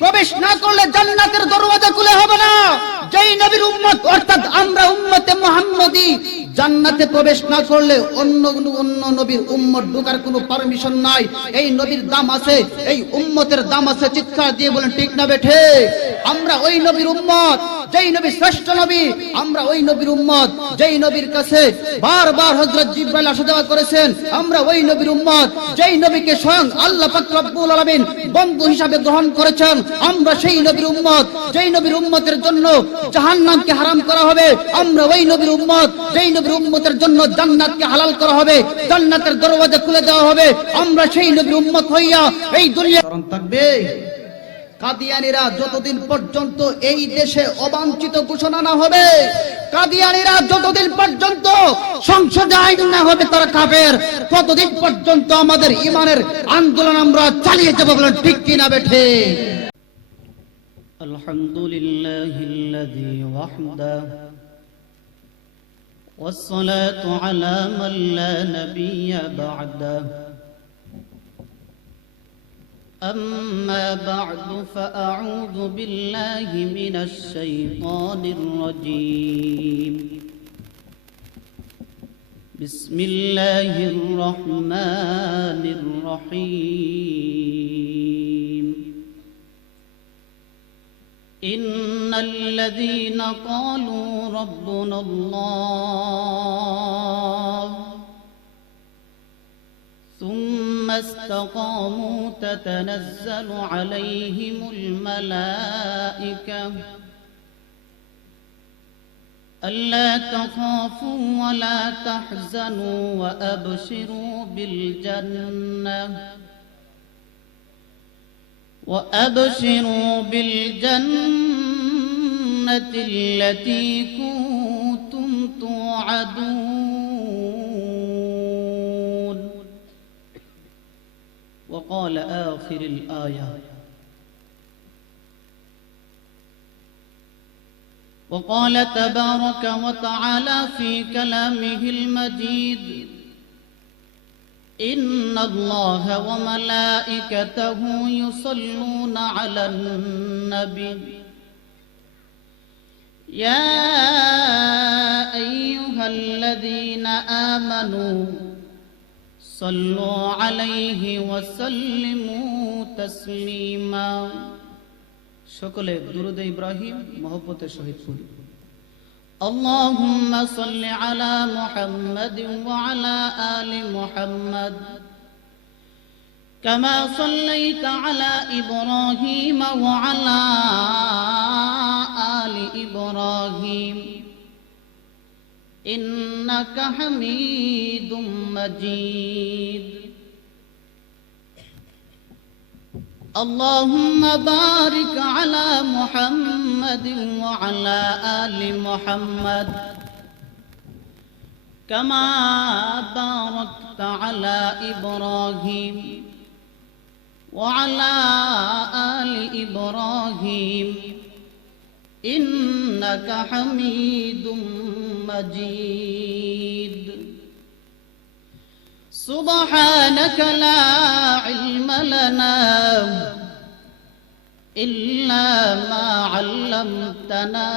প্রবেশ না করলে জান্নাতের দরওয়াজা খুলে হবে না। যেই নবীর উম্মত অর্থাৎ আমরা উম্মতে মুহাম্মদী জান্নাতে প্রবেশ না করলে অন্য নবীর উম্মত ঢোকার কোনো পারমিশন নাই। এই নবীর দাম আছে, এই উম্মতের দাম আছে। চিৎকার দিয়ে বলেন ঠিক না বেঠে? আমরা ওই নবীর উম্মত যেই নবী শ্রেষ্ঠ নবী, আমরা ওই নবীর উম্মত যেই নবীর কাছে বারবার হযরত জিবরাইল আসা যাওয়া করেছেন। আমরা ওই নবীর উম্মত যেই নবীকে স্বয়ং আল্লাহ পাক রব্বুল আলামিন বন্ধু হিসাবে গ্রহণ করেছেন। আমরা সেই নবীর উম্মত যেই নবীর উম্মতের জন্য জাহান্নামকে হারাম করা হবে। আমরা ওই নবীর উম্মত যেই নবীর উম্মতের জন্য জান্নাতকে হালাল করা হবে, জান্নাতের দরওয়াজা খুলে দেওয়া হবে। আমরা সেই নবীর উম্মত হইয়া এই দুনিয়া থাকবে। কাদিয়ানীরা যতদিন পর্যন্ত এই দেশে অবাঞ্ছিত ঘোষণা না হবে, কাদিয়ানীরা যতদিন পর্যন্ত সংসদে আইন না হবে তারা কাফের, ততদিন পর্যন্ত আমাদের ঈমানের আন্দোলন আমরা চালিয়ে যাব। বলেন ঠিক কিনা বেঠে? আলহামদুলিল্লাহিল্লাযী ওয়াহদা ওয়াসসালাতু আলা মান লা নাবিয়্যা বা'দা। أما بعد فأعوذ بالله من الشيطان الرجيم. بسم الله الرحمن الرحيم. إن الذين قالوا ربنا الله ثم استقاموا تتنزل عليهم الملائكة ألا تخافوا ولا تحزنوا وأبشروا بالجنة التي كنتم توعدون. وقال آخر الآية: وقال تبارك وتعالى في كلامه المجيد: إن الله وملائكته يصلون على النبي يا أيها الذين آمنوا صلوا عليه وسلموا تسليما. সকলে দুরূদ ইব্রাহিম মহব্বতের সহিত পড়ি। اللهم صل على محمد وعلى آل محمد كما صليت على إبراهيم وعلى آل إبراهيم إنك حميد مجيد. اللهم بارك على محمد وعلى آل محمد كما باركت على إبراهيم وعلى آل إبراهيم إنك حميد مجيد. سبحانك لا علم لنا إلا ما علمتنا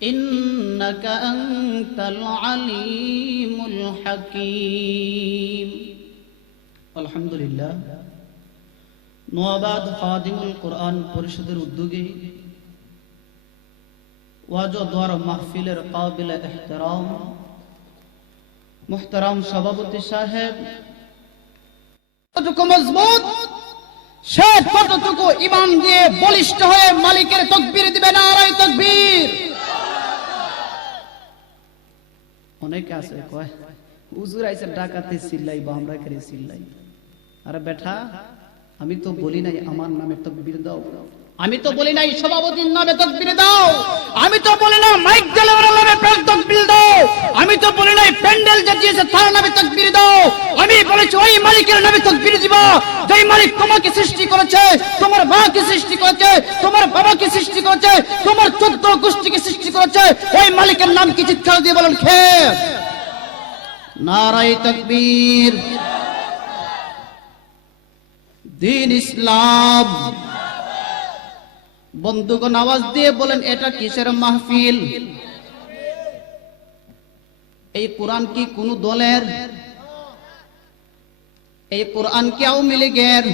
إنك أنت العليم الحكيم. الحمد لله. নোয়াবাদ খাদিমুল কোরআন পরিষদের উদ্যোগে ওয়াজ ও দোয়া মাহফিলের কাবিল ইহতিরাম মুহতারাম সভাপতি সাহেব, কতটুকু মজবুত সে কতটুকু ঈমান দিয়ে বলিষ্ঠ হয়ে মালিকের তাকবীর দিবে। নারায়ে তাকবীর। অনেকে আছে কয় হুজুর আইছে ডাকাতে চিল্লাই বা আমরা করে চিল্লাই। আরে বেটা, আমি তো বলি নাই আমার নামে তাকবীর দাও, আমি তো বলি নাই সভাপতির নামে তাকবীর দাও, আমি তো বলি না মাইক জ্বালানোর নামে তাকবীর দাও, আমি তো বলি নাই প্যান্ডেল জ্বালিয়েছে তার নামে তাকবীর দাও। আমি বলেছি ওই মালিকের নামে তাকবীর দিবা যেই মালিক তোমাকে সৃষ্টি করেছে, তোমার মাকে সৃষ্টি করেছে, তোমার বাবাকে সৃষ্টি করেছে, তোমার 14 গোষ্ঠীকে সৃষ্টি করেছে। ওই মালিকের নাম কি? চিৎকার দিয়ে বলেন খেয়ে নারায়ে তাকবীর। দ্বীন ইসলাম বন্ধুগণ আওয়াজ দিয়ে বলেন এটা কিসের মাহফিল? এই কোরআন কি কোন দলের? এই কোরআন কি আওয়ামী লীগের?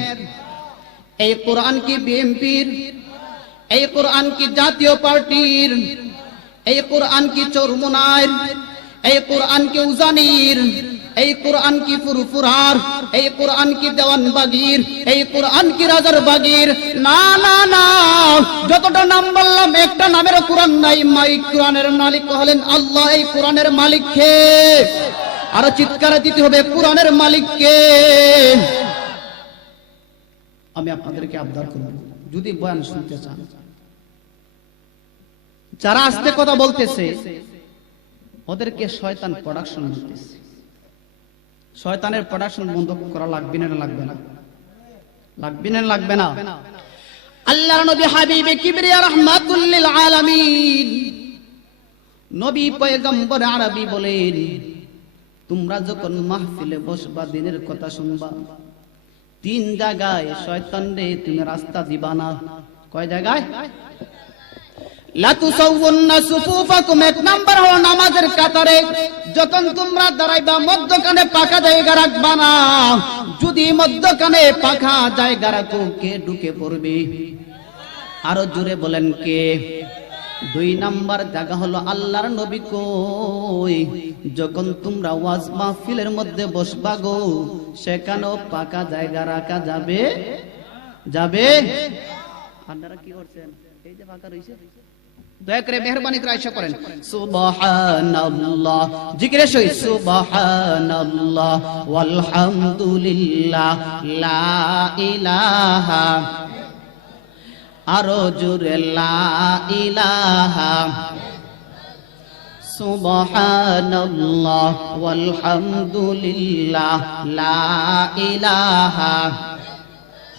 এই কোরআন কি বিএনপির? এই কোরআন কি জাতীয় পার্টির? এই কোরআন কি চরমোনাইর? এই কোরআন কি উজানির? এই কোরআন কি ফুরফুরার? এই কোরআন কি দেওয়ানবাগির? এই কোরআন কি রাজারবাগির? না না না, যতটা নাম বললাম একটা নামের কোরআন নাই। মালিক কোরআনের মালিক হলেন আল্লাহ। এই কোরআনের মালিক কে? আরো চিৎকার দিতে হবে, কোরআনের মালিক কে? আমি আপনাদেরকে আবদার করব, যদি বয়ান শুনতে চান, যারা আস্তে কথা বলতেছে ওদেরকে শয়তান প্রোডাকশন বলতেছে। শয়তানের প্রোডাকশন বন্ধ করা লাগবে না? লাগবে না? লাগবে না? লাগবে না? আল্লাহর নবী হাবিবে কিবরিয়া রাহমাতুল লিল আলামিন নবী পয়গম্বর আরবি বলেন, তোমরা যখন মাহফিলে বসবা, দিনের কথা শুনবা, 3 জায়গায় শয়তানরে তুমি রাস্তা দিবা না। কয় জায়গায়? লা তুসাউন্না সুফুফাকুম, 1 নাম্বার হলো নামাজের কাতারে যখন তোমরা দাঁড়াইবা মধ্যখানে পাকা জায়গা রাখবা না। যদি মধ্যখানে পাকা জায়গা রাখো, কে ঢুকে পড়বে? আরো জোরে বলেন কে? 2 নাম্বার জায়গা হলো আল্লাহর নবী কই, যখন তোমরা ওয়াজ মাহফিলের মধ্যে বসবা গো, সেখানেও পাকা জায়গা রাখা যাবে? যাবে? আপনারা কি করছেন? এই যে পাকা রইছে, দয়া করে মেহরবানি করে আয়েশা করেন সুবহানাল্লাহ, জিকিরে সই সুবহানাল্লাহ ওয়ালহামদুলিল্লাহ লা ইলাহা, আরো জোরে লা ইলাহা, সুবহানাল্লাহ ওয়ালহামদুলিল্লাহ লা ইলাহা,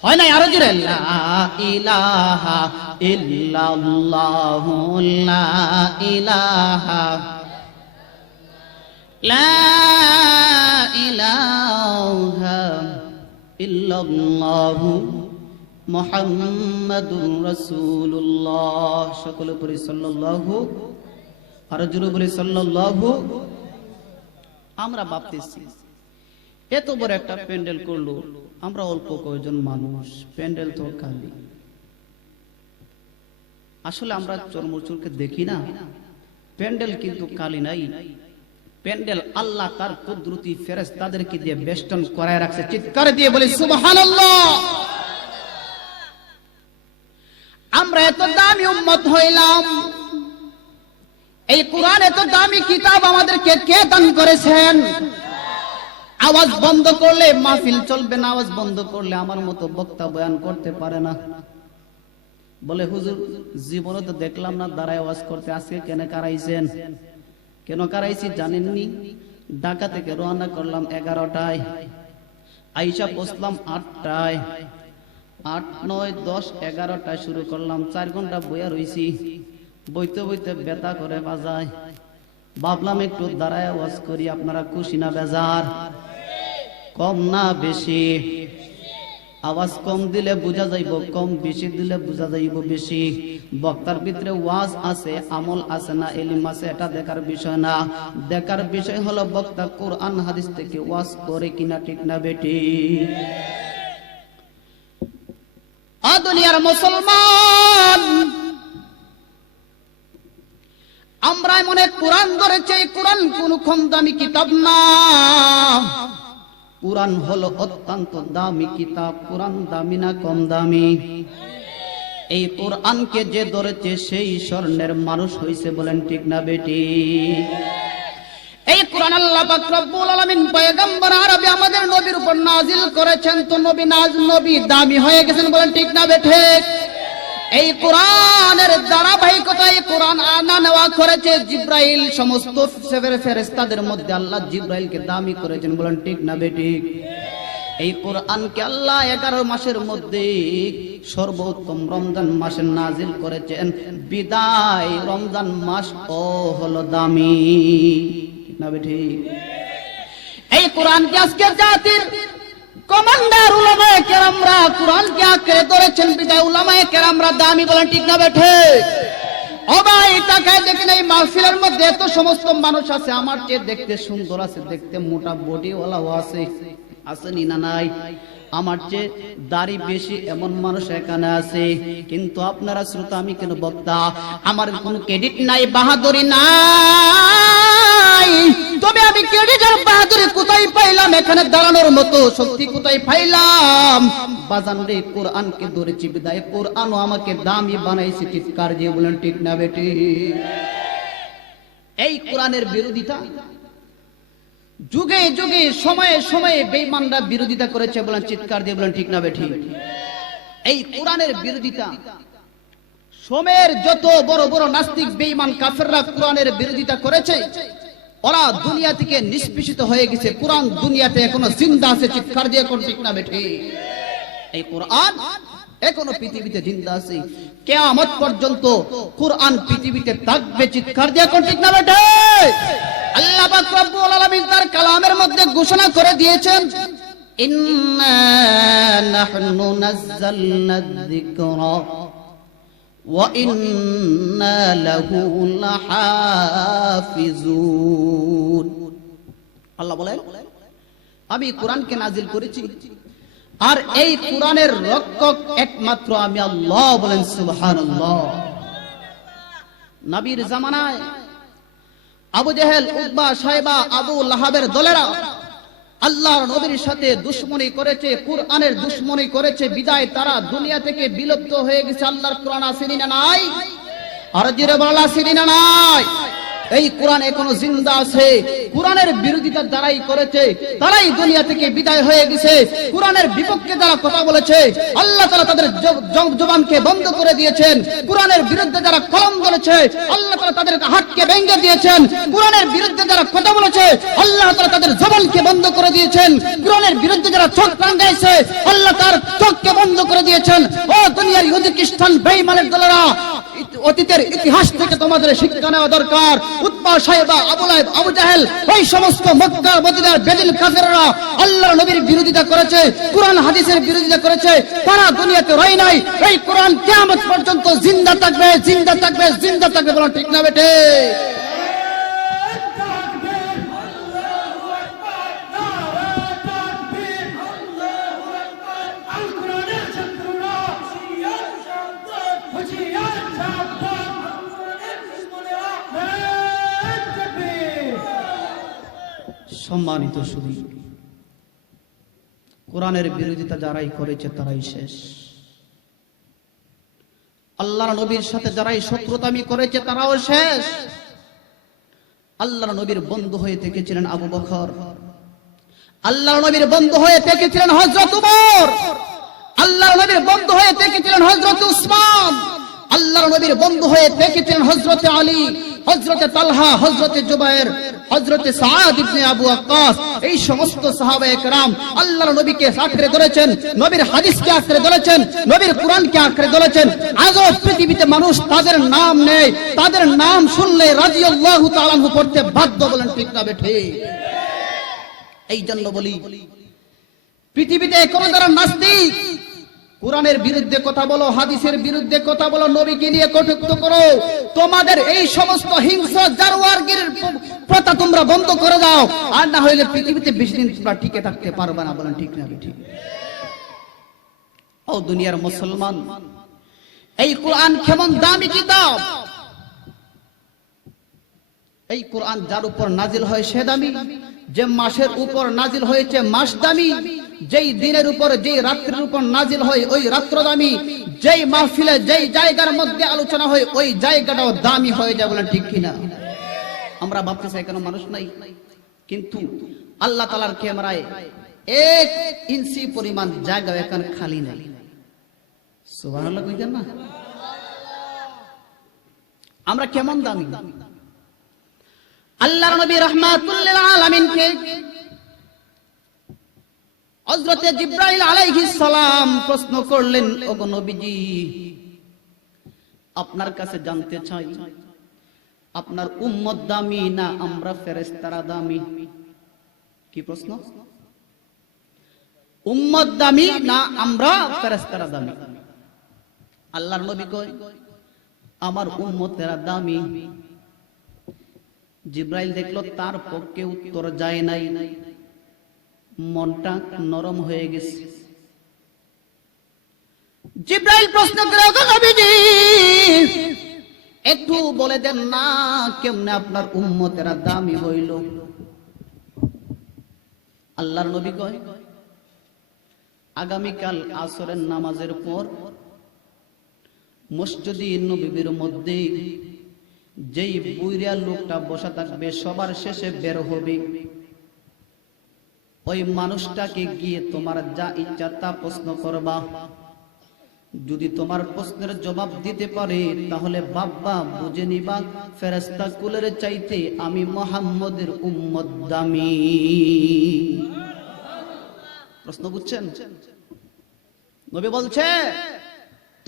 হয় নাই? আরো জোরে লা ইলাহা ইল্লাল্লাহু লা ইলাহা, লা ইলাহা ইল্লাল্লাহু মুহাম্মাদুর রাসূলুল্লাহ। সকলে পড়ি সাল্লাল্লাহু, আরো জোরে বলি সাল্লাল্লাহু। আমরা ভাবতেছি এত বড় একটা প্যান্ডেল করলো, আমরা অল্প কয়েকজন মানুষ, প্যান্ডেল তো খালি। আসলে আমরা চর্মচুরকে দেখি না, প্যান্ডেল কিন্তু খালি নাই। প্যান্ডেল আল্লাহ তার কুদরতি ফেরেশতাদেরকে দিয়ে বেষ্টন করায় রাখছে। চিৎকার দিয়ে বলি সুবহানাল্লাহ। আমরা এত দামি উম্মত হইলাম, এই কোরআন এত দামি কিতাব আমাদেরকে কে দান করেছেন? আওয়াজ বন্ধ করলে মাহফিল চলবে না, আওয়াজ বন্ধ করলে আমার মতো বক্তা বয়ান করতে পারে না। বলে হুজুর জীবনে তো দেখলাম না দাঁড়ায় আওয়াজ করতে, আজকে কেন কারাইছেন? কেন কারাইছি জানেননি? ঢাকা থেকে রওনা করলাম 11টায়, আইসা পৌঁছলাম 8টায়, 8, 9, 10, 11টায় শুরু করলাম। 4 ঘন্টা বইয়া রইছি, বইতে বইতে ব্যথা করে বাজায়। ভাবলাম একটু দাঁড়ায় আওয়াজ করি, আপনারা খুশি না বেজার? কম না বেশি? আওয়াজ কম দিলে বোঝা যাইব কম, বেশি দিলে বোঝা যাইব বেশি। বক্তার ভিতরে ওয়াজ আছে, আমল আছে না ইলম আছে, এটা দেখার বিষয় না। দেখার বিষয় হলো বক্তা কোরআন হাদিস থেকে ওয়াজ করে কিনা, ঠিক না বেটি? দুনিয়ার মুসলমান, আমরা মনে কোরআন ধরেছে, কোরআন কোন কম দামি কিতাব না। কোরআন হলো অত্যন্ত দামি কিতাব। কোরআন দামি না কম দামি? এই কোরআনকে যে ধরেছে সেই স্বর্ণের মানুষ হইছে, বলেন ঠিক না বেটি? এই কোরআন আল্লাহ পাক রব্বুল আলামিন পয়গম্বর আরবি আমাদের নবীর উপর নাজিল করেছেন, তো নবী দামি হয়ে গেছেন, বলেন ঠিক না বেঠে? এই কোরআনের ধারাবাহিকতায় কোরআন আনা নেওয়া করেছে জিব্রাইল। সমস্ত ফেরেশতাদের মধ্যে আল্লাহ জিব্রাইলকে দামি করেছেন, বলেন ঠিক না বেটি? এই কোরআনকে আল্লাহ 11 মাসের মধ্যে সর্বোত্তম রমজান মাসে নাজিল করেছেন। বিদায় রমজান মাস ও হলো দামি, ঠিক না বেটি? এই কোরআনকে আজকে জাতির কমান্ডার উলামায়ে কেরামরা কোরআনকে আঁকড়ে ধরেছেন বিদায় উলামায়ে কেরামরা দামি বলেন ঠিক না বেঠে? ও ভাই তাকায় দেখেন এই মাহফিলের মধ্যে এত সমস্ত মানুষ আছে, আমার চেয়ে দেখতে সুন্দর আছে, দেখতে মোটা বডিওয়ালাও আছে, আসেনি না নাই? আমার চেয়ে দাড়ি বেশি এমন মানুষ এখানে আছে, কিন্তু আপনারা শ্রোতা, আমি কেন বক্তা, আমার কোনো ক্রেডিট নাই, বাহাদুরি নাই। তবে আমি ক্রেডিট আর বাহাদুরি কোথায় পাইলাম? এখানে দাঁড়ানোর মতো শক্তি কোথায় পাইলাম? বাজান রে, কোরআনকে ধরেছি বিদায় কোরআনও আমাকে দামি বানাইছে। চিৎকার দিয়ে বলেন ঠিক না বেটি? এই কোরআনের বিরোধিতা যুগে যুগে সময়ে সময়ে বেঈমানরা বিরোধিতা করেছে, বলেন চিৎকার দিয়ে বলেন ঠিক না বেঠি? এই কোরআনের বিরোধিতা সময়ের যত বড় বড় নাস্তিক বেঈমান কাফেররা কোরআনের বিরোধিতা করেছে, ওরা দুনিয়া থেকে নিষ্পেষিত হয়ে গেছে। কোরআন দুনিয়াতে এখনো জিন্দা আছে। চিৎকার দিয়ে কোন ঠিক না বেঠি? এই কোরআন এখনো পৃথিবীতে জিন্দা আছে, কিয়ামত পর্যন্ত কোরআন পৃথিবীতে থাকবে। চিৎকার দিয়ে কোন ঠিক না বেঠি? আল্লাহ পাক রব্বুল আলামিন তার কালামের মধ্যে ঘোষণা করে দিয়েছেন, ইন্না নাহনু নাযালনা যিকরা ওয়া ইন্না লাহু লাহাফিজুন। আল্লাহ বলেন, আমি কোরআনকে নাজিল করেছি, আর এই কোরআনের রক্ষক একমাত্র আমি আল্লাহ। বলেন সুবহানাল্লাহ। নবীর জামানায় আবু জেহেল, উতবা, সাইবা, আবু লাহাবের দলেরা আল্লাহর নবীর সাথে দুশমনি করেছে, কোরআনের দুশমনি করেছে, বিদায় তারা দুনিয়া থেকে বিলুপ্ত হয়ে গেছে। আল্লাহর কোরআন আসেনি না নাই? আর জোরে বলা আসেনি না নাই? এই কোরআন এখনো জিন্দা আছে। কোরআনের বিরোধিতা যারাই করেছে তারাই দুনিয়া থেকে বিদায় হয়ে গেছে। কোরআনের বিপক্ষে যারা কথা বলেছে আল্লাহ তাআলা তাদের জবানকে বন্ধ করে দিয়েছেন। কোরআনের বিরুদ্ধে যারা কলম ধরেছে আল্লাহ তাআলা তাদের হাতকে ভেঙে দিয়েছেন। কোরআনের বিরুদ্ধে যারা কথা বলেছে আল্লাহ তাআলা তাদের জবানকে বন্ধ করে দিয়েছেন। কোরআনের বিরুদ্ধে যারা চোখ টাঙ্গাইছে আল্লাহ তার চোখকে বন্ধ করে দিয়েছেন। ও দুনিয়ার ইহুদি খ্রিস্টান বেঈমানের দলেরা, অতীতের ইতিহাস থেকে তোমাদের শিক্ষা নেওয়া দরকার। উতবা, সাইবা, আবু লাহাব, আবু জাহেল, এই সমস্ত মক্কা মদিনার বেদিন কাফেররা আল্লাহর নবীর বিরোধিতা করেছে, কোরআন হাদিসের বিরোধিতা করেছে, তারা দুনিয়াতে রয় নাই। এই কোরআন কিয়ামত পর্যন্ত জিন্দা থাকবে, জিন্দা থাকবে, জিন্দা থাকবে। বলো ঠিক না বেটে? সম্মানিত শুধু কোরআনের বিরোধিতা যারাই করেছে তারাই শেষ। আল্লাহর নবীর সাথে যারাই শত্রুতামি করেছে তারাও শেষ। আল্লাহর নবীর বন্ধু হয়ে থেকেছিলেন আবু বকর, আল্লাহর নবীর বন্ধু হয়ে থেকেছিলেন হযরত উমর, আল্লাহর নবীর বন্ধু হয়ে থেকেছিলেন হযরত উসমান, আল্লাহর নবীর বন্ধু হয়ে থেকেছিলেন হযরত আলী, হযরত তালহা, হযরত জুবায়ের, হযরত সাদ ইবনে আবু ওয়াক্কাস। এই সমস্ত সাহাবায়ে কেরাম আল্লাহর নবীকে আঁকড়ে ধরেছেন, নবীর হাদিসকে আঁকড়ে ধরেছেন, নবীর কোরআনকে আঁকড়ে ধরেছেন। আজও পৃথিবীতে মানুষ তাদের নাম নেয়, তাদের নাম শুনলে রাদিয়াল্লাহু তাআলা আনহু পড়তে বাধ্য। বলেন ঠিক না বেঠে? এই জন্য বলি, পৃথিবীতে কোন যারা নাস্তিক কোরআনের বিরুদ্ধে কথা বলো, হাদিসের বিরুদ্ধে কথা বলো, নবীকে নিয়ে কটূক্তি করো, তোমাদের এই সমস্ত হিংসা জারওয়ারগির প্রথা তোমরা বন্ধ করে দাও, আর না হইলে পৃথিবীতে বেশি দিন তোমরা টিকে থাকতে পারবে না। বলেন ঠিক না ঠিক? ও দুনিয়ার মুসলমান, এই কোরআন কেমন দামি কিতাব! এই কোরআন যার উপর নাজিল হয় সে দামি, যে মাসের উপর নাজিল হয়েছে মাস দামি, যেই দিনের উপর যেই রাত্রির উপর নাজিল হয় ওই রাত্র দামি, যেই মাহফিলে যেই জায়গার মধ্যে আলোচনা হয় ওই জায়গাটাও দামি হয়ে যায়। বলেন ঠিক কিনা? আমরা ভাবতে চাই কেন মানুষ নাই, কিন্তু আল্লাহ তাআলার ক্যামেরায় 1 ইঞ্চি পরিমাণ জায়গা এখন খালি নাই। সুবহানাল্লাহ কইতেন না? আমরা কেমন দামি! আল্লাহর নবী রাহমাতুল লিল আলামিনকে হযরত জিবরাইল আলাইহিস সালাম প্রশ্ন করলেন, ওগো নবীজি, আপনার কাছে জানতে চাই আপনার উম্মত দামি না আমরা ফেরেশতারা দামি? কি প্রশ্ন? উম্মত দামি না আমরা ফেরেশতারা দামি? আল্লাহর নবী কয় আমার উম্মতেরা দামি। জিব্রাইল দেখলো তার পক্ষে উত্তর যায় নাই, মনটা নরম হয়ে গেছে। জিব্রাইল প্রশ্ন করে, ওগো নবীজি একটু বলে দেন না কেমনে আপনার উম্মতেরা দামি হইল? আল্লাহর নবী কয় আগামীকাল আসরের নামাজের পর মসজিদে নববীর মধ্যে যেই বুইরা লোকটা বসা থাকবে সবার শেষে বের হবে, ওই মানুষটাকে গিয়ে তোমার যা ইচ্ছা তা প্রশ্ন করবা। যদি তোমার প্রশ্নের জবাব দিতে পারে তাহলে বাবা বুঝে নিবা ফেরেশতা কুলের চাইতে আমি মুহাম্মদের উম্মত দামি। প্রশ্ন বুঝছেন? নবী বলছে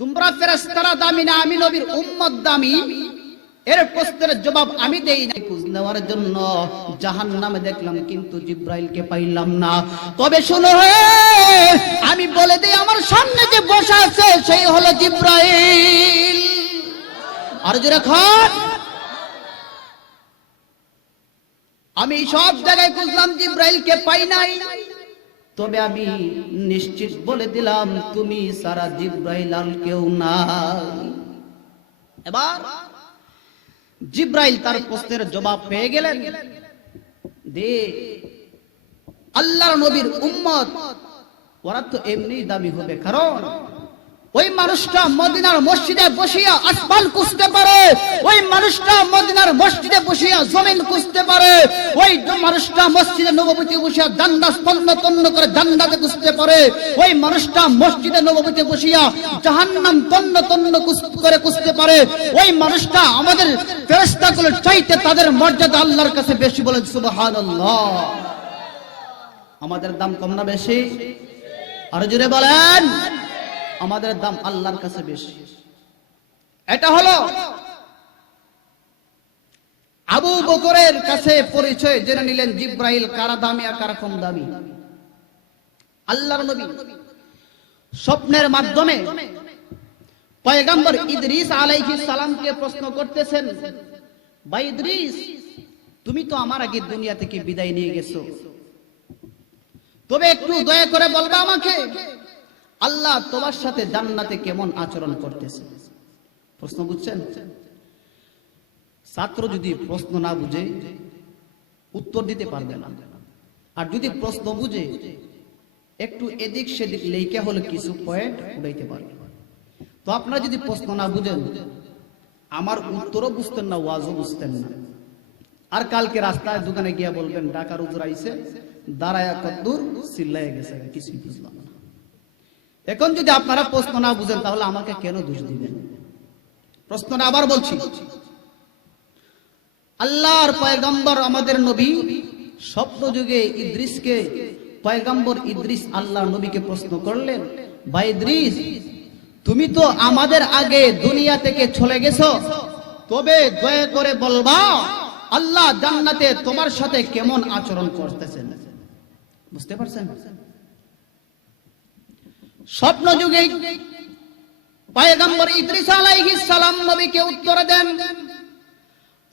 তোমরা ফেরেশতারা দামি না আমি নবীর উম্মত দামি। এর প্রশ্নের জবাব আমি দেই না। খোঁজ নেওয়ার জন্য জাহান্নামে দেখলাম কিন্তু জিব্রাইলকে পাইলাম না। তবে শোনো আমি বলে দেই আমার সামনে যে বসা আছে সেই হলো জিব্রাইল। আর জোরে খান। আমি সব জায়গায় খুঁজলাম জিব্রাইলকে পাই নাই, তবে আমি নিশ্চিত বলে দিলাম তুমি সারা জিব্রাইল আর কেউ নাই। এবার জিব্রাইল তার প্রশ্নের জবাব পেয়ে গেলেন। দে আল্লাহর নবীর উম্মত ওরা তো এমনি দামি হবে, কারণ ওই মানুষটা মদিনার মসজিদে বসিয়া আসমান খুঁজতে পারে, ওই মানুষটা মদিনার মসজিদে বসিয়া জমিন খুঁজতে পারে, ওই মানুষটা মসজিদে নববীতে বসিয়া জান্নাত তন্ন তন্ন করে জান্নাতে খুঁজতে পারে, ওই মানুষটা মসজিদে নববীতে বসিয়া জাহান্নাম তন্ন তন্ন করে খুঁজতে পারে। ওই মানুষটা আমাদের ফেরেশতাগুলোর চাইতে তাদের মর্যাদা আল্লাহর কাছে বেশি। বলেন সুবহানাল্লাহ। আমাদের দাম কম না বেশি? আর জোরে বলেন। আমাদের দাম আল্লাহর কাছে বেশি। এটা হলো আবু বকরের কাছে পরিচয় জেনে নিলেন জিব্রাইল কারা দামি আর কারা কম দামি। আল্লাহর নবী স্বপ্নের মাধ্যমে পয়গম্বর ইদ্রিস আলাইহিস সালামকে প্রশ্ন করতেছেন, ভাই ইদ্রিস তুমি তো আমার আগে দুনিয়া থেকে বিদায় নিয়ে গেছো, তবে একটু দয়া করে বলবা আমাকে আল্লাহ তোমার সাথে জান্নাতে কেমন আচরণ করতেছে? প্রশ্ন বুঝছেন? ছাত্র যদি প্রশ্ন না বুঝে উত্তর দিতে পারবে না, আর যদি প্রশ্ন বুঝে একটু এদিক সেদিক লেখা হলে কিছু পয়েন্ট উঠাইতে পারবে। তো আপনারা যদি প্রশ্ন না বুঝেন আমার উত্তরও বুঝতেন না, ওয়াজও বুঝতেন না, আর কালকে রাস্তায় দোকানে গিয়ে বলবেন ঢাকার হুজুর আইছে দাঁড়ায়া কদ্দুর চিল্লাইয়া গেছে, কিছুই বুঝলাম না। এখন যদি আপনারা প্রশ্ন না বুঝেন তাহলে আমাকে কেন দোষ দিবেন? প্রশ্নটা আবার বলছি। আল্লাহর পয়গম্বর আমাদের নবী স্বপ্ন যুগে ইদ্রিসকে, পয়গম্বর ইদ্রিস আল্লাহর নবীকে প্রশ্ন করলেন, ভাই ইদ্রিস তুমি তো আমাদের আগে দুনিয়া থেকে চলে গেছো, তবে দয়া করে বলবা আল্লাহ জান্নাতে তোমার সাথে কেমন আচরণ করতেছেন? বুঝতে পারছেন? স্বপ্ন যুগে পয়গম্বর ইদ্রিস আলাইহিস সালাম নবীকে উত্তর দেন,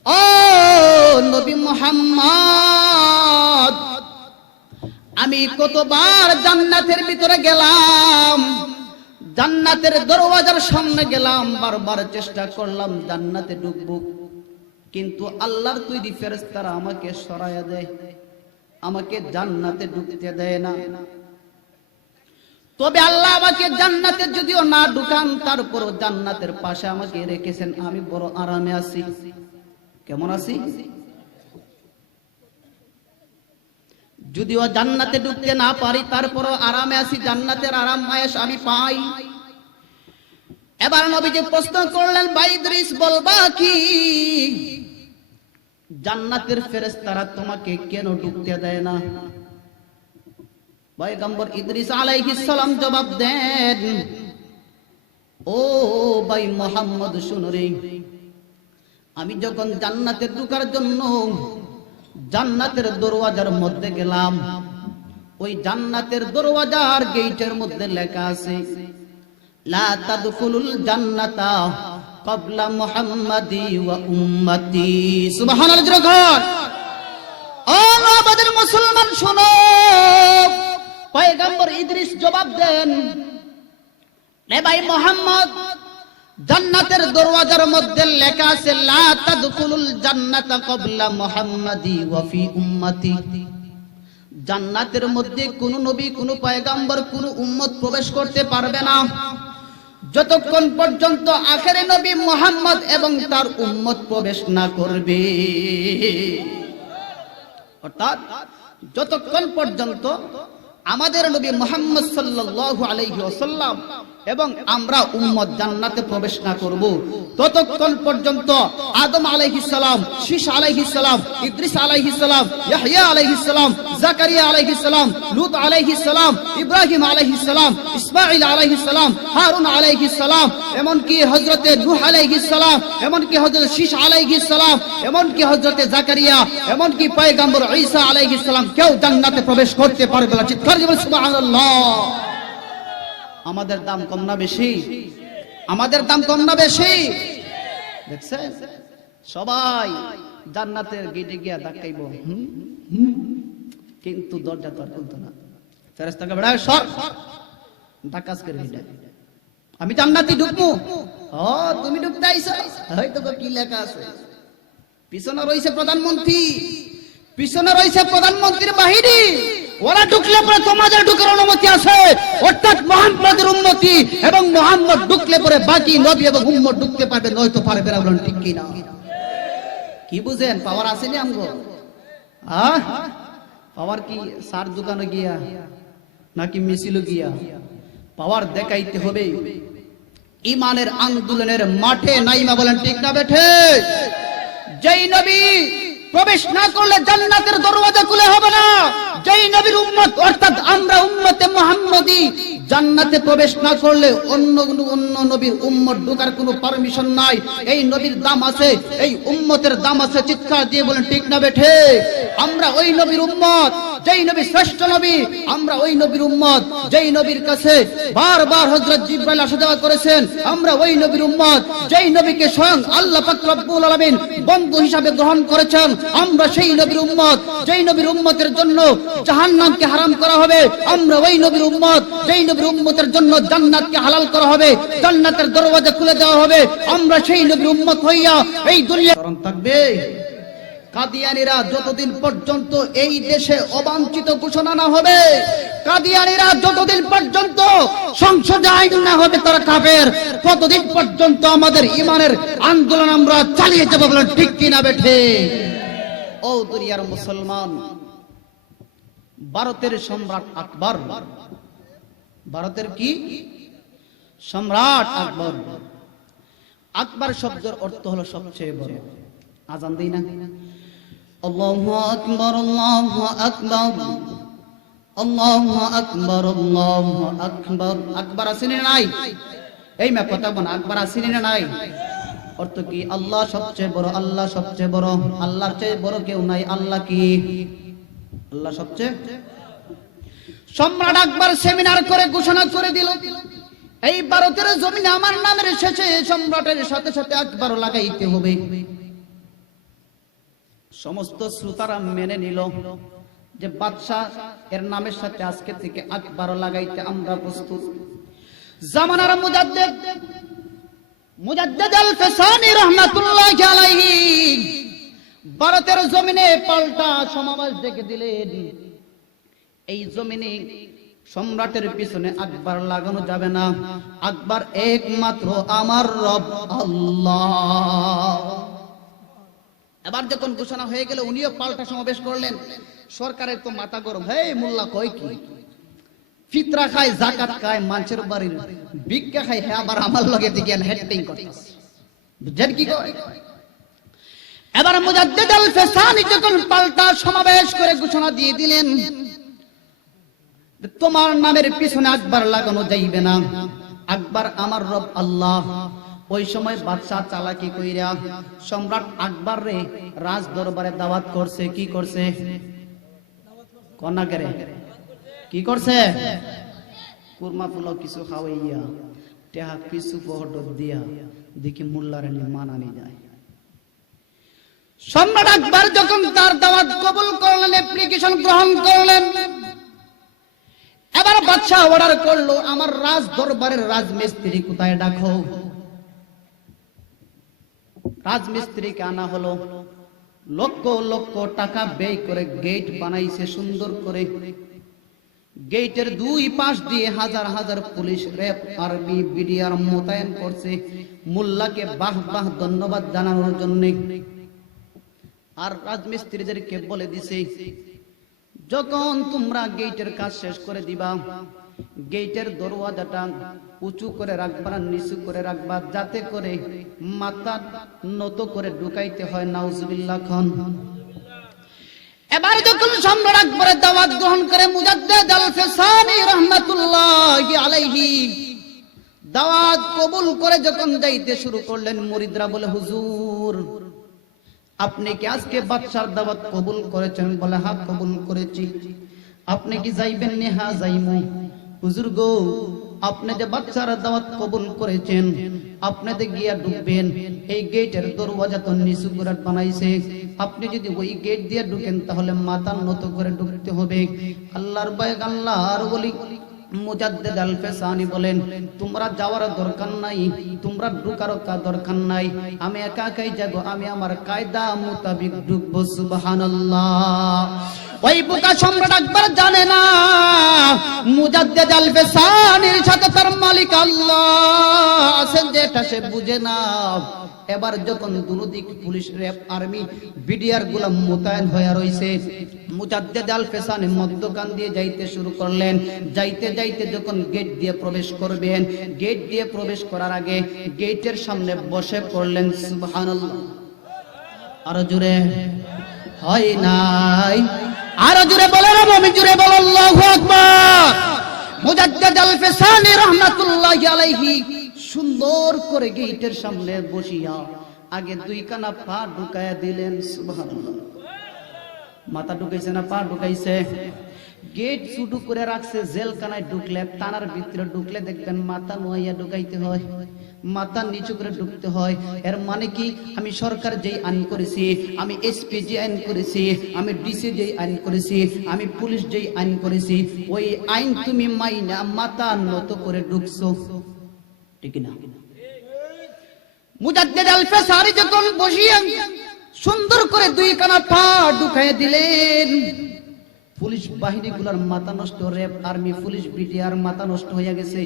ও নবী মুহাম্মদ আমি কতবার জান্নাতের ভিতরে গেলাম, জান্নাতের দরওয়াজার সামনে গেলাম, বারবার চেষ্টা করলাম জান্নাতে ঢুকবো, কিন্তু আল্লাহর তৈরি ফেরেশতারা আমাকে সরায়া দেয়, আমাকে জান্নাতে ঢুকতে দেয় না। তবে আল্লাহ আমাকে জান্নাতে যদিও না ঢুকান তারপরও জান্নাতের পাশে আমাকে রেখেছেন, আমি বড় আরামে আছি। কেমন আছি? যদিও জান্নাতে ঢুকতে না পারি তারপরও আরামে আছি, জান্নাতের আরাম আয়েশ আমি পাই। এবার নবীজি প্রশ্ন করলেন, ভাই ইদ্রিস বলবা কি জান্নাতের ফেরেশতারা তোমাকে কেন ঢুকতে দেয় না? পয়গম্বর ইদ্রিস আলাইহিস সালাম জবাব দেন, ও ভাই মুহাম্মদ শুনো রে, আমি যখন জান্নাতে ঢোকার জন্য জান্নাতের দরওয়াজার মধ্যে গেলাম, ওই জান্নাতের দরওয়াজার গেটের মধ্যে লেখা আছে লা তাদখুলুল জান্নাতা ক্বাবলা মুহাম্মাদি ওয়া উম্মতি। সুবহানাল্লাহ যখন ও আমাদের মুসলমান শোনো, পয়গম্বর ইদ্রিস জবাব দেন, রে ভাই মুহাম্মদ, জান্নাতের দরওয়াজার মধ্যে লেখা আছে লা তাদখুলুল জান্নাতা ক্বাবলা মুহাম্মাদি ওয়া ফি উম্মতি। জান্নাতের মধ্যে কোন নবী, কোন পয়গম্বর, কোন উম্মত প্রবেশ করতে পারবে না যতক্ষণ পর্যন্ত আখেরে নবী মুহাম্মদ এবং তার উম্মত প্রবেশ না করবে। অর্থাৎ যতক্ষণ পর্যন্ত আমাদের নবী মুহাম্মদ সাল্লাল্লাহু আলাইহি ওয়াসাল্লাম এবং আমরা উম্মত জান্নাতে প্রবেশ না করব, ততক্ষণ পর্যন্ত আদম আলাইহিস সালাম, শীশ আলাইহিস সালাম, ইদ্রিস আলাইহিস সালাম, ইয়াহইয়া আলাইহিস সালাম, জাকারিয়া আলাইহিস সালাম, লূত আলাইহিস সালাম, ইব্রাহিম আলাইহিস সালাম, ইসমাঈল আলাইহিস সালাম, হারুন আলাইহিস সালাম, এমনকি হযরতে নূহ আলাইহিস সালাম, এমনকি হযরত শীশ আলাইহিস সালাম, এমনকি হযরতে জাকারিয়া, এমনকি পয়গম্বর ঈসা আলাইহিস সালাম কেউ জান্নাতে প্রবেশ করতে পারবে না। চিৎকার দিয়ে বলুন সুবহানাল্লাহ। আমাদের দাম কম না বেশি? আমাদের দাম কম না বেশি? দেখছেন সবাই জান্নাতের গেটে গিয়া ধাক্কাইবো, কিন্তু দরজা তো আর খুলতো না। ফেরেশতাকে বেড়ায় সর, ধাক্কাস করে দিটা, আমি জান্নাতে ঢুকবো। ও তুমি ঢুকতে আইছো, হয়তো কি লেখা আছে, পিছনে রইছে প্রধানমন্ত্রী, পিছনে রইছে প্রধানমন্ত্রীর বাহিনী, ওরা ঢুকলে পরে তোমাদের ঢুকার অনুমতি আছে। অর্থাৎ মুহাম্মদের উম্মতি এবং মুহাম্মদ ঢুকলে পরে বাকি নবী এবং উম্মত ঢুকতে পারবে, নয়তো পারবে না। বলেন ঠিক কি না? কি বুঝেন? পাওয়ার আসেনি আমগো? পাওয়ার কি সার দোকানে গিয়া নাকি মিছিলে গিয়া? পাওয়ার দেখাইতে হবে ইমানের আন্দোলনের মাঠে নাইমা। বলেন ঠিক না বেঠে? যেই নবী প্রবেশ না করলে জান্নাতের দরওয়াজা খুলে হবে না, যেই নবীর উম্মত অর্থাৎ আমরা উম্মতে মুহাম্মদী জান্নাতে প্রবেশ না করলে অন্য নবীর উম্মত ঢোকার কোনো পারমিশন নাই। এই নবীর দাম আছে, এই উম্মতের দাম আছে। চিৎকার দিয়ে বলেন ঠিক না বেঠে? আমরা ওই নবীর উম্মত, যেই নবী শ্রেষ্ঠ নবী, আমরা ওই নবীর উম্মত যেই নবীর কাছে বারবার হযরত জিবরাইল আসা যাওয়া করেছেন। আমরা ওই নবীর উম্মত যেই নবীকে স্বয়ং আল্লাহ পাক রব্বুল আলামিন বন্ধু হিসাবে গ্রহণ করেছেন। আমরা সেই নবীর উম্মত যেই নবীর উম্মতের জন্য জাহান্নামকে হারাম করা হবে। আমরা ওই নবীর উম্মত যেই নবীর উম্মতের জন্য জান্নাতকে হালাল করা হবে, জান্নাতের দরওয়াজা খুলে দেওয়া হবে। আমরা সেই নবীর উম্মত হইয়া এই দুনিয়া থাকবে। কাদিয়ানীরা যতদিন পর্যন্ত এই দেশে অবাঞ্ছিত ঘোষণা না হবে, কাদিয়ানীরা যতদিন পর্যন্ত সংসদে আইন না হবে তারা কাফের, ততদিন পর্যন্ত আমাদের ইমানের আন্দোলন আমরা চালিয়ে যাব। বলেন ঠিক কিনা বেঠে? ও দুনিয়ার মুসলমান, ভারতের সম্রাট আকবর, ভারতের কি সম্রাট আকবর, আকবর শব্দের অর্থ হলো সবচেয়ে বড়। আজান দেই না? আল্লাহু আকবার, আল্লাহু আকবার, আল্লাহু আকবার, আল্লাহু আকবার। আকবর আছেন না নাই? এই মা কথা বল, আকবর আছেন না নাই? অর্থ কি? আল্লাহ সবচেয়ে বড়, আল্লাহ সবচেয়ে বড়, আল্লাহর চেয়ে বড় কেউ নাই। আল্লাহ কি? আল্লাহ সবচেয়ে। সম্রাট আকবর সেমিনার করে ঘোষণা করে দিল, এই ভারতের জমিনে আমার নামের শেষে সম্রাটের সাথে সাথে আকবর লাগাইতে হবে। সমস্ত শ্রোতারা মেনে নিল যে বাদশা এর নামের সাথে আজকে থেকে আকবর লাগাইতে আমরা প্রস্তুত। জামানার মুজাদ্দিদ আল ফিসানি রাহমাতুল্লাহি আলাইহি ভারতের জমিনে পাল্টা সমাবেশ ডেকে দিলেন। এই জমিনে সম্রাটের পিছনে আকবর লাগানো যাবে না, আকবর একমাত্র আমার রব আল্লাহ। এবার যখন ঘোষণা হয়ে গেল, উনিও পাল্টা সমাবেশ করলেন। সরকারের তো মাথা গরম, হে মোল্লা কয় কি? ফিতরা খায়, যাকাত খায়, মানুষের বাড়ির ভিক্ষা খায়, হে আবার আমার লগে দিকে হেডটিং করতেছে। বুঝছেন কি কয়? এবার মুজাদ্দিদ আল ফিসানি যখন পাল্টা সমাবেশ করে ঘোষণা দিয়ে দিলেন, তোমার নামের পিছনে আকবর লাগানো যাইবে না, আকবর আমার রব আল্লাহ। ওই সময় বাদশা চালাকি কইরা সম্রাট আকবর রে রাজ দরবারে দাওয়াত করছে। কি করছে? কন্যা করে কি করছে? কুরমা পোলাও কিছু খাওয়াইয়া টেহা কিছু পহর দিয়া দেখি মোল্লারানি মানানি যায়। সম্রাট আকবর যখন তার দাওয়াত কবুল করলেন, অ্যাপ্লিকেশন গ্রহণ করলেন, এবার বাদশাহ অর্ডার করলো, আমার রাজ দরবারের রাজমিস্ত্রি কোথায় ডাকো। রাজমিস্ত্রিকে আনা হলো, লক্ষ লক্ষ টাকা ব্যয় করে গেট বানাইছে সুন্দর করে। গেটের দুই পাশ দিয়ে হাজার হাজার পুলিশ, র্যাব, আর্মি, বিডিআর মোতায়েন করছে মোল্লাকে বাহ বাহ ধন্যবাদ জানানোর জন্য। আর রাজমিস্ত্রিদেরকে বলে দিছে, যখন তোমরা গেটের কাজ শেষ করে দিবা, গেটের দরওয়াজাটা উঁচু করে রাখবা না নিচু করে রাখবা, যাতে করে মাথা নত করে ঢুকাইতে হয়। নাউজুবিল্লাহ খান। এবার যখন সম্রাট আকবরের দাওয়াত গ্রহণ করে মুজাদ্দেদ আল ফিসানি রাহমাতুল্লাহি আলাইহি দাওয়াত কবুল করে যখন যাইতে শুরু করলেন, মুরিদরা বলে, হুজুর আপনি কি আজকে বাদশার দাওয়াত কবুল করেছেন? বলে, হ্যাঁ কবুল করেছি। আপনি কি যাইবেন? নে, হ্যাঁ যাইমু। হুজুর গো, আপনি যে বাদশার দাওয়াত কবুল করেছেন, আপনি যে গিয়া ঢুকবেন, এই গেটের দরওয়াজা তো নিচু করে বানাইছে, আপনি যদি ওই গেট দিয়ে ঢুকেন তাহলে মাথা নত করে ঢুকতে হবে। আল্লাহর ভয়, আল্লাহর ওলি মুজাদ্দেদ আল ফিসানি বলেন, তোমরা যাওয়ার দরকার নাই, তোমরা ঢুকার দরকার নাই, আমি একা একাই যাব, আমি আমার কায়দা মোতাবেক ঢুকবো। সুবহানাল্লাহ। ওই বোকা সম্রাট আকবর জানে না মুজাদ্দেদ আল ফিসানির সাথে তার মালিক আল্লাহ আছেন, যেটা সে বুঝে না। এবার যখন দুদিক পুলিশ, র্যাব, আর্মি, বিডিআর গুলা মোতায়েন হয়ে রয়েছে, মুজাদ্দেদ আল ফিসানি মধ্যখান দিয়ে যাইতে শুরু করলেন। যাইতে যাইতে যখন গেট দিয়ে প্রবেশ করবেন, গেট দিয়ে প্রবেশ করার আগে গেটের সামনে বসে পড়লেন। সুবহানাল্লাহ। আরো জোরে হয় নাই? আরো জোরে বলেন, আমি জোরে বল, আল্লাহু আকবার। মুজাদ্দেদ আল ফিসানি রাহমাতুল্লাহি আলাইহি সুন্দর করে গেটের সামনে বসিয়া আগে দুই কানা পা ঢুকায়া দিলেন। সুবহানাল্লাহ। মাথা ঢুকাইছে না পা ঢুকাইছে? গেট ছুটু করে রাখছে। জেলখানায় ঢুকলে, থানার ভিতরে ঢুকলে দেখবেন মাথা নোয়াইয়া ঢুকাইতে হয়, মাথা নিচু করে ঢুকতে হয়। এর মানে কি, আমি সরকার যেই আইন করেছি, আমি এসপি যে আইন করেছি, আমি ডিসি যেই আইন করেছি, আমি পুলিশ যেই আইন করেছি, ওই আইন তুমি মাইনা মাথা নত করে ঢুকছো, ঠিক না? মুজাদ্দেদ আল ফিসানি যখন বসিয়া সুন্দর করে দুই কানা পা ঢুকাইয়া দিলেন, পুলিশ বাহিনীগুলোর মাথা নষ্ট, র্যাব, আর্মি, পুলিশ, বিডিআর মাথা নষ্ট হয়ে গেছে।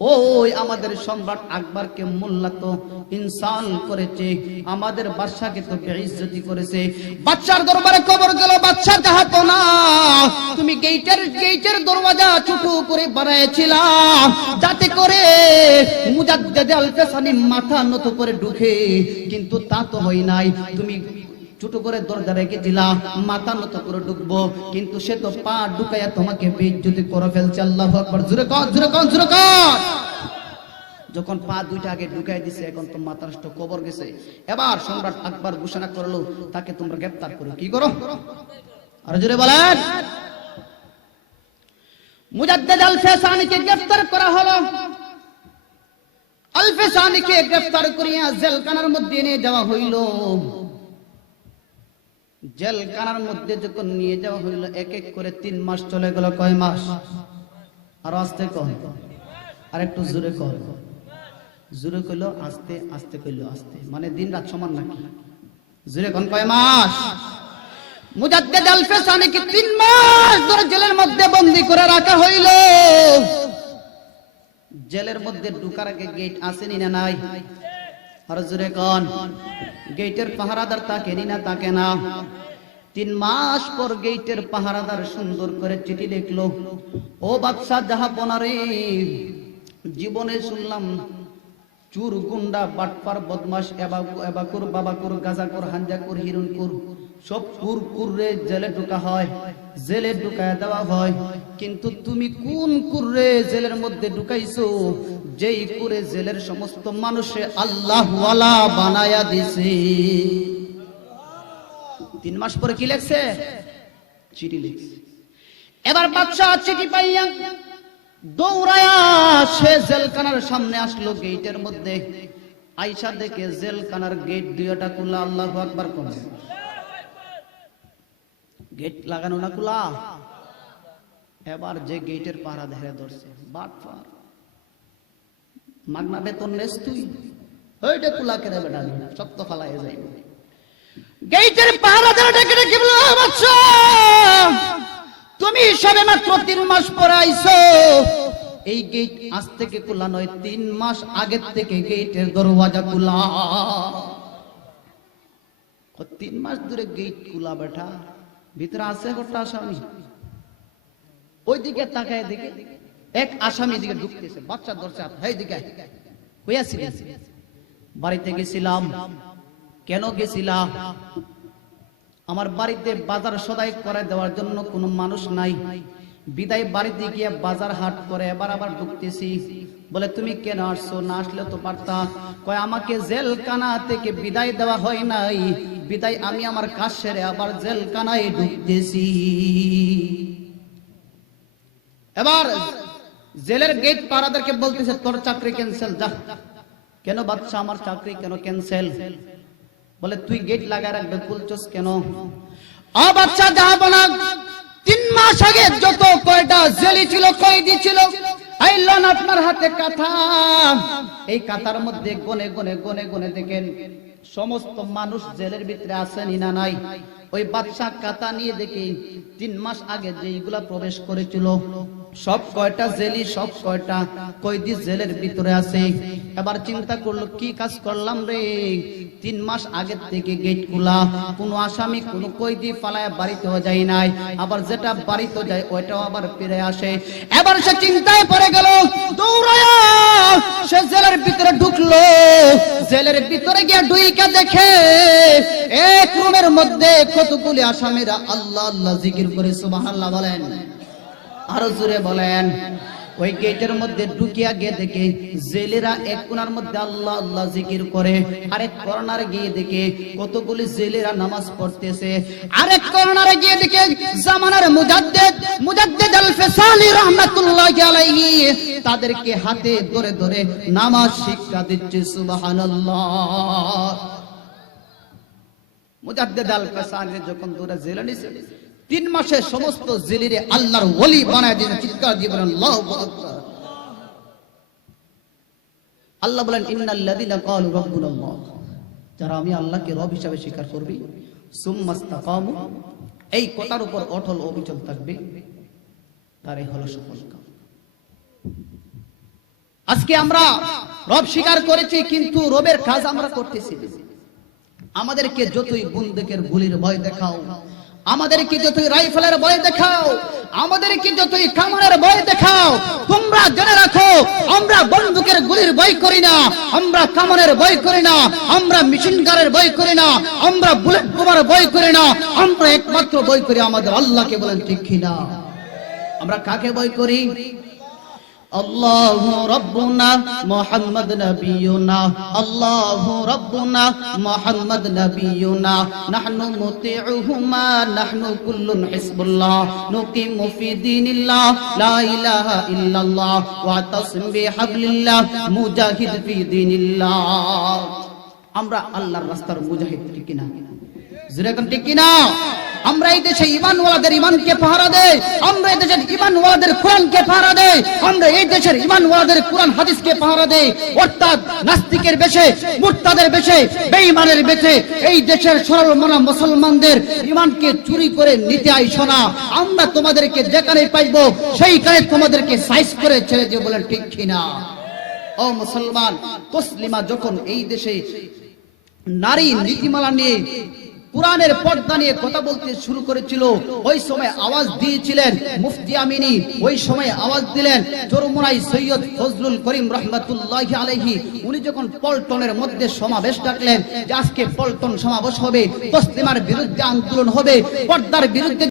ওই আমাদের সম্রাট আকবরকে মোল্লা তো ইনসাল করেছে, আমাদের বাদশাকে তো বেইজ্জতি করেছে। বাদশার দরবারে খবর গেল, বাদশা চাহতো না তুমি গেটের দরওয়াজা ছোট করে বানাইছিলা যাতে করে মুজাদ্দেদ আল ফিসানি মাথা নত করে ঢুকে, কিন্তু তা তো হয় নাই। তুমি ছোট করে দরজা রেখে দিলা, মাথা নত করে ঢুকবো, কিন্তু সে তো পা ঢুকাইয়া তোমাকে বেইজ্জতি করে ফেলছে। আল্লাহু আকবার। জোরে কর, জোরে কর, জোরে কর। যখন পা দুইটা আগে ঢুকাই দিছে, এখন তো মাথা নষ্ট, কবর গেছে। এবার সম্রাট আকবর ঘোষণা করলো, তাকে তোমরা গ্রেফতার করো। কি করো? আর জোরে বলেন। মুজাদ্দেদ আল ফিসানিকে গ্রেফতার করা হলো। আল ফিসানিকে গ্রেফতার করিয়া জেলখানার মধ্যে নিয়ে যাওয়া হইল। জেলখানার মধ্যে যখন নিয়ে যাওয়া হইল, এক এক করে 3 মাস চলে গেল। কয় মাস? আর আস্তে কর, আর একটু জোরে কর। জোরে কইলো আস্তে, আস্তে কইলো আস্তে, মানে দিন রাত সমান নাকি? জোরে কোন কয় মাস? মুজাদ্দেদ আল ফিসানিকে 3 মাস ধরে জেলের মধ্যে বন্দী করে রাখা হইল। জেলের মধ্যে ঢুকার আগে গেট আসেনি না নাই? আর জোরে কোন। গেটের পাহারাদার তাকেনি না তাকে না? 3 মাস পর গেটের পাহারাদার সুন্দর করে চিঠি লিখলো, ও বাদশা জাহাপনা রে, জীবনে শুনলাম চুর, গুন্ডা, বাটপার, বদমাশ, এবাকুর, বাবাকুর, গাজাকুর, হাঞ্জাকুর, হিরুনকুর, সব কুররে জেলে ঢুকা হয়, জেলে ঢুকায় দেওয়া হয়, কিন্তু তুমি কোন কুররে জেলের মধ্যে ঢুকাইছো যেই কুরে জেলের সমস্ত মানুষে আল্লাহ ওয়ালা বানায়া দিছে। 3 মাস পরে কি লেখছে? চিঠি লিখছে। এবার বাদশা চিঠি পাইয়া দৌড়ায়া সে জেলখানার সামনে আসলো, গেটের মধ্যে আইসা দেখে জেলখানার গেট দুইটা খোলা। আল্লাহু আকবার কোন গেট লাগানো না খোলা। এবার যে গেটের পাহারা ধরে ধরছে, বাটপার, মাগনা বেতন নেস তুই, ওইটা খোলা করে বেটা সত্য ফালাই যাই। গেটের পাহারা ধরে ডেকে ডেকে বলল, বাদশা তুমি সবে মাত্র 3 মাস পরে আইছো, এই গেট আজ থেকে খোলা নয়, 3 মাস আগের থেকে গেটের দরওয়াজা খোলা। 3 মাস ধরে গেট খোলা বেটা, ভিতরে আছে কটা আসামি। ওইদিকে তাকায় দেখে এক আসামি দিকে ঢুকতেছে, বাচ্চা ধরছে হাত, এই দিকে কইয়াছিলি? বাড়িতে গেছিলাম। কেন গেছিলাম? আমার বাড়িতে বাজার সদাই করে দেওয়ার জন্য কোনো মানুষ নাই, বিদায় বাড়িতে গিয়ে বাজার হাট করে এবার আবার ঢুকতেছি। বলে তুমি কেন আসছো? না আসলে তো পারতা। কয় আমাকে জেলখানা থেকে বিদায় দেওয়া হয় নাই, বিদায় আমি আমার কাজ সেরে আবার জেলখানায় ঢুকতেছি। এবার জেলের গেট পাহারাদারকে বলতেছে, তোর চাকরি ক্যান্সেল, যা। কেন বাদশা আমার চাকরি কেন ক্যান্সেল? বলে তুই গেট লাগায় রাখবে, খুলছস কেন? আ বাদশা যাবো না, 3 মাস আগে যত কয়টা জেলি ছিল, কয়েদি ছিল, আইলন আপনার হাতে কাঁথা, এই কাঁথার মধ্যে গনে গনে গনে গনে দেখেন সমস্ত মানুষ জেলের ভিতরে আছেন না নাই। ওই বাদশা কাঁথা নিয়ে দেখি 3 মাস আগে যেইগুলা প্রবেশ করেছিল সব কয়টা জেলি, সব কয়টা কয়েদি জেলের ভিতরে আছে। এবার চিন্তা করলো কি কাজ করলাম রে, 3 মাস আগের থেকে গেট খোলা, কোনো আসামি কোনো কয়েদি পালায় বাড়িতেও যায় নাই, আবার যেটা বাড়িতে যায় ওইটাও আবার ফিরে আসে। এবার সে চিন্তায় পড়ে গেল, দৌড়ায়া সে জেলের ভিতরে ঢুকলো। জেলের ভিতরে গিয়ে ঢুইকা দেখে এক রুমের মধ্যে কতগুলি আসামিরা আল্লাহ আল্লাহ জিকির করে, সুবহানাল্লাহ বলেন, আরো জোরে বলেন। ওই গেটের মধ্যে ঢুকিয়া গিয়ে দেখে জেলেরা এক কোণার মধ্যে আল্লাহ আল্লাহ জিকির করে, আরেক কর্নারে গিয়ে দেখে কতগুলি জেলেরা নামাজ পড়তেছে, আরেক কর্নারে গিয়ে দেখে জামানার মুজাদ্দিদ আল ফিসালি রাহমাতুল্লাহি আলাইহি তাদেরকে হাতে ধরে ধরে নামাজ শিক্ষা দিচ্ছে, সুবহানাল্লাহ। মুজাদ্দিদ আল ফিসালি যখন ধরে জেলে নিছে, 3 মাসে সমস্ত জেলিরে আল্লাহর ওলি বানায় দিয়েছে। চিৎকার দিয়ে বলেন আল্লাহু আকবার। আল্লাহ বলেন, ইন্নাল্লাযীনা ক্বালু রাব্বুনাল্লাহ, যারা আমি আল্লাহকে রব হিসাবে স্বীকার করবে, সুম্মাস্তাকামু, এই কথার উপর অটল অবিচল থাকবে, তারাই হলো সফল কাম। আজকে আমরা রব স্বীকার করেছি, কিন্তু রবের কাজ আমরা করতেছি। আমাদেরকে যতই বন্দুকের গুলির ভয় দেখাও, আমাদেরকে যতই রাইফেলের ভয় দেখাও, আমাদেরকে যতই কামানের ভয় দেখাও, তোমরা জেনে রাখো আমরা বন্দুকের গুলির ভয় করি না, আমরা কামানের ভয় করি না, আমরা মেশিন গানের ভয় করি না, আমরা বুলেট বোমার ভয় করি না, আমরা একমাত্র ভয় করি আমাদের আল্লাহকে। বলেন ঠিক কিনা? আমরা কাকে ভয় করি? আল্লাহু রাব্বুনা মুহাম্মদ নবিয়ুনা, আল্লাহু রাব্বুনা মুহাম্মদ নবিয়ুনা, নাহনু মুতিউহুমা, নাহনু কুল্লুন হিজবুল্লাহ, নুকিমু ফি দীনিল্লাহ, লা ইলাহা ইল্লাল্লাহ, ওয়া তাসিম বিহাবলিল্লাহ, মুজাহিদ ফি দীনিল্লাহ। আমরা আল্লাহর রাস্তার মুজাহিদ, ঠিক কিনা? যেরকম ঠিক কিনা? আমরা এই দেশে ঈমানওয়ালাদের ঈমানকে পাহারা দেই, আমরা এই দেশের ঈমানওয়ালাদের কোরআনকে পাহারা দেই, আমরা এই দেশের ঈমানওয়ালাদের কোরআন হাদিসকে পাহারা দেই। অর্থাৎ নাস্তিকের বেশে, মুরতাদের বেশে, বেঈমানের বেশে এই দেশের সরল মনা মুসলমানদের ঈমানকে চুরি করে নিতে আইসো না। আমরা তোমাদেরকে যেখানে পাইবো সেইখানে তোমাদেরকে সাইজ করে ছেড়ে দিয়ে। বলেন ঠিক কিনা? ও মুসলমান, তসলিমা যখন এই দেশে নারী নীতিমালা নিয়ে, কুরআনের পর্দা নিয়ে কথা বলতে শুরু করেছিল, ওই সময় আওয়াজ দিয়েছিলেন মুফতি আমিনী, ওই সময় আওয়াজ দিলেন চরমোনাই সৈয়দ ফজলুল করিম রাহমাতুল্লাহি আলাইহি। উনি যখন পল্টনের মধ্যে সমাবেশ ডাকলেন যে আজকে পল্টন সমাবেশ হবে, তসলিমার বিরুদ্ধে আন্দোলন হবে, পর্দার বিরুদ্ধে